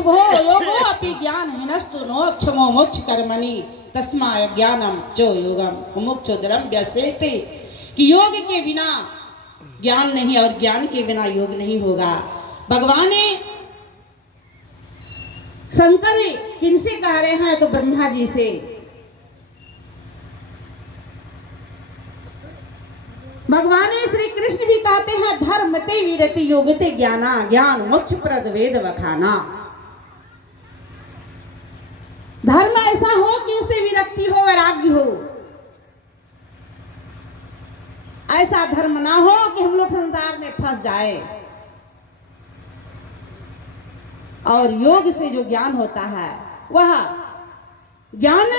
भो योगो अपि ज्ञान हिनस्तु नोक्षमो मोक्ष कर्मणि तस्माय ज्ञानम जो योगम मुमुक्षु दृढ़ व्यसेते, कि योग के बिना ज्ञान नहीं और ज्ञान के बिना योग नहीं होगा। भगवान शंकर किनसे कह रहे हैं? तो ब्रह्मा जी से। भगवान श्री कृष्ण भी कहते हैं धर्मते वीरति योगते ज्ञाना, ज्ञान मोक्ष प्रद वेद वखाना। धर्म ऐसा हो कि उसे विरक्ति हो, वैराग्य हो। ऐसा धर्म ना हो कि हम लोग संसार में फंस जाए। और योग से जो ज्ञान होता है वह ज्ञान,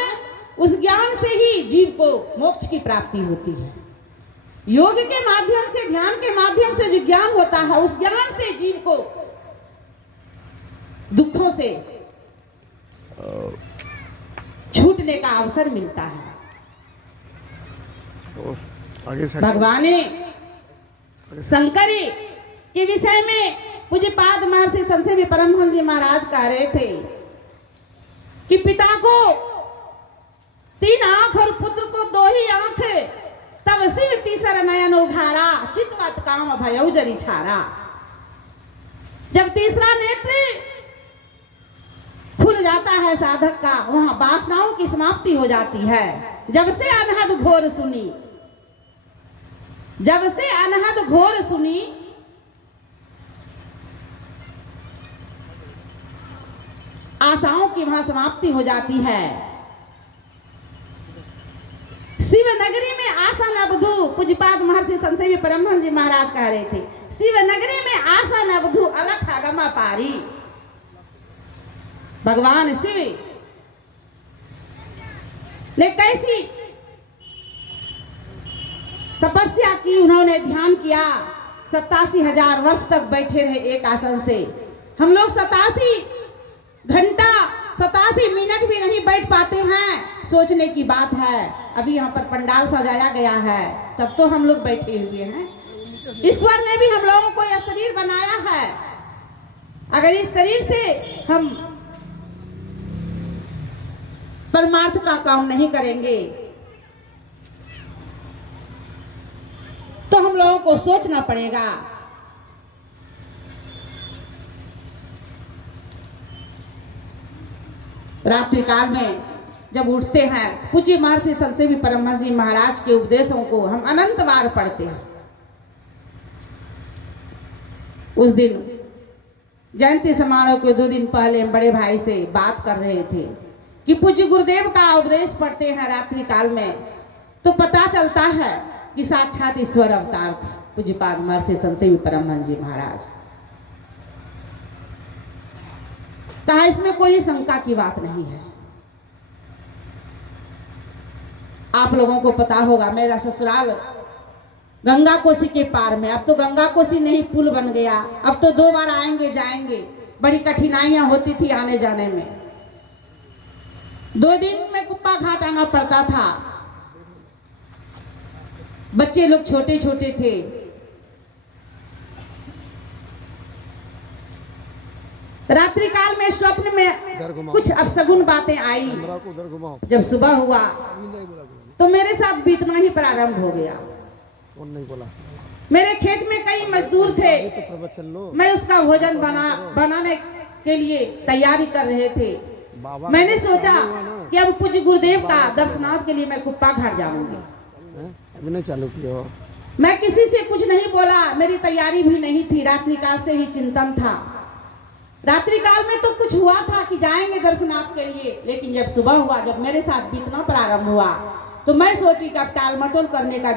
उस ज्ञान से ही जीव को मोक्ष की प्राप्ति होती है। योग के माध्यम से, ध्यान के माध्यम से जो ज्ञान होता है, उस ज्ञान से जीव को दुखों से छूटने का अवसर मिलता है। भगवान शंकर के विषय में पूज्यपाद महर्षि संत परमहंस जी महाराज कह रहे थे कि पिता को 3 आंख और पुत्र को 2 ही आंख, तब शिव तीसरा नयन उघारा, चितवत काम भयउ जरी छारा। जब तीसरा नेत्र खुल जाता है साधक का, वहां वासनाओं की समाप्ति हो जाती है। जब से अनहद घोर सुनी, जब से अनहद घोर सुनी, आशाओं की वहां समाप्ति हो जाती है। शिव नगरी में आशा न बधु, पूज्यपाद महर्षि संत परमहंस जी महाराज कह रहे थे, शिव नगरी में आशा न बधु, अलख अगम पारी। भगवान शिव ने कैसी तपस्या की, उन्होंने ध्यान किया। 87,000 वर्ष तक बैठे रहे एक आसन से। हम लोग 87 घंटा 87 मिनट भी नहीं बैठ पाते हैं, सोचने की बात है। अभी यहाँ पर पंडाल सजाया गया है, तब तो हम लोग बैठे हुए हैं। ईश्वर ने भी हम लोगों को यह शरीर बनाया है। अगर इस शरीर से हम परमार्थ का काम नहीं करेंगे तो हम लोगों को सोचना पड़ेगा। रात्रि काल में जब उठते हैं, पूज्य महर्षि संत परमहंस जी महाराज के उपदेशों को हम अनंत बार पढ़ते हैं। उस दिन जयंती समारोह के 2 दिन पहले हम बड़े भाई से बात कर रहे थे कि पूज्य गुरुदेव का उपदेश पढ़ते हैं रात्रि काल में, तो पता चलता है कि साक्षात ईश्वर अवतार थे पूज्यपाद महर्षि संत परमहंस जी महाराज। कहा इसमें कोई शंका की बात नहीं है। आप लोगों को पता होगा, मेरा ससुराल गंगा कोसी के पार में। अब तो गंगा कोसी नहीं, पुल बन गया। अब तो 2 बार आएंगे जाएंगे, बड़ी कठिनाइयां होती थी आने जाने में। 2 दिन में कुप्पा घाट आना पड़ता था। बच्चे लोग छोटे छोटे थे। रात्रि काल में स्वप्न में कुछ अपशगुन बातें आई। जब सुबह हुआ तो मेरे साथ बीतना ही प्रारंभ हो गया। मेरे खेत में कई मजदूर थे, मैं उसका भोजन बनाने के लिए तैयारी कर रहे थे। मैंने सोचा कि अब पूज्य गुरुदेव का दर्शनार्थ के लिए मैं कुप्पा घाट जाऊंगी। चालू किया, मैं किसी से कुछ नहीं बोला, मेरी तैयारी भी नहीं थी। रात्रि काल से ही चिंतन था। रात्रि काल में तो कुछ हुआ था कि जाएंगे दर्शनार्थ के लिए, लेकिन जब सुबह हुआ, जब मेरे साथ बीतना प्रारंभ हुआ, तो मैं सोची कि अब टाल मटोल करने का